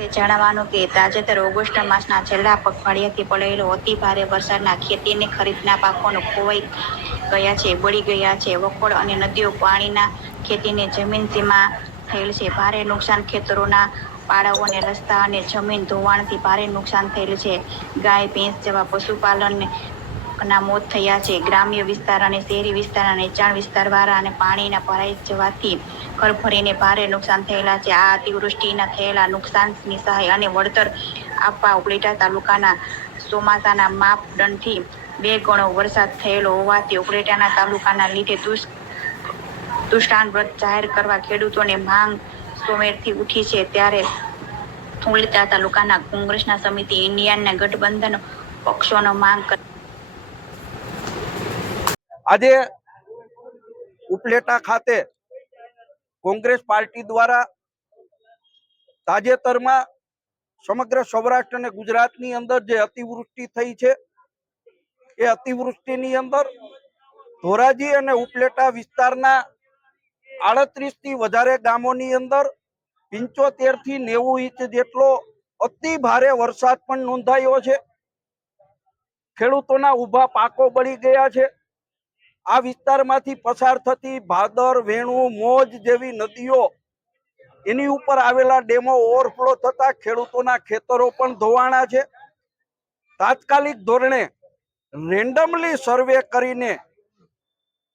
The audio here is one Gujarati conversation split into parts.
તે જણાવવાનું કે તાજેતર ઓગસ્ટ માસના છેલ્લા પખવાડિયાથી પડેલો અતિ ભારે વરસાદના ખેતીને ખરીફના પાકોનો ખોવાઈ ગયા છે, બળી ગયા છે. વકોડ અને નદીઓ પાણીના ખેતીને જમીન સીમા થયેલ છે. ભારે નુકસાન ખેતરોના પાડાઓને રસ્તા અને જમીન ધોવાણથી ભારે નુકસાન થયેલ છે. ગાય, ભેંસ જેવા પશુપાલન ના મોત થયા છે. ગ્રામ્ય વિસ્તાર અને શહેરી વિસ્તારના નીચાણ વિસ્તારવાળા અને પાણીના ભરાઈ જવાથી ઘર ભરીને ભારે નુકસાન થયેલા છે. આ અતિવૃષ્ટિના થયેલા નુકસાનની સહાય અને વળતર આપવા ઉપલેટા તાલુકાના ચોમાસાના માપદંડથી 2 ગણો વરસાદ થયેલો હોવાથી ઉપલેટાના તાલુકાના લીધે દુષ્કાળ જાહેર કરવા ખેડૂતોને માંગ સોમેરથી ઉઠી છે. ત્યારે ઉપલેટા તાલુકાના કોંગ્રેસના સમિતિ ઇન્ડિયાના ગઠબંધન પક્ષોનો માંગ આજે ઉપલેટા ખાતે કોંગ્રેસ પાર્ટી દ્વારા તાજેતરમાં સમગ્ર સૌરાષ્ટ્ર અને ગુજરાતની અંદર જે અતિવૃષ્ટિ થઈ છે એ અતિવૃષ્ટિની અંદર ધોરાજી અને ઉપલેટા વિસ્તારના 38 થી વધારે ગામોની અંદર 75 થી 90 ઇંચ જેટલો અતિ ભારે વરસાદ પણ નોંધાયો છે. ખેડૂતોના ઊભા પાકો બળી ગયા છે. આ વિસ્તારમાંથી પસાર થતી ભાદર, વેણુ, મોજ જેવી નદીઓ એની ઉપર આવેલા ડેમો ઓવરફ્લો થતા ખેડૂતોના ખેતરો પણ ધોવાણા છે. તાત્કાલિક ધોરણે રેન્ડમલી સર્વે કરીને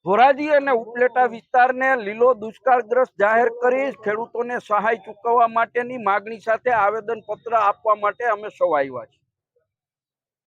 ધોરાજી અને ઉપલેટા વિસ્તારને લીલો દુષ્કાળગ્રસ્ત જાહેર કરી ખેડૂતોને સહાય ચૂકવવા માટેની માગણી સાથે આવેદન પત્ર આપવા માટે અમે સૌ આવ્યા છીએ.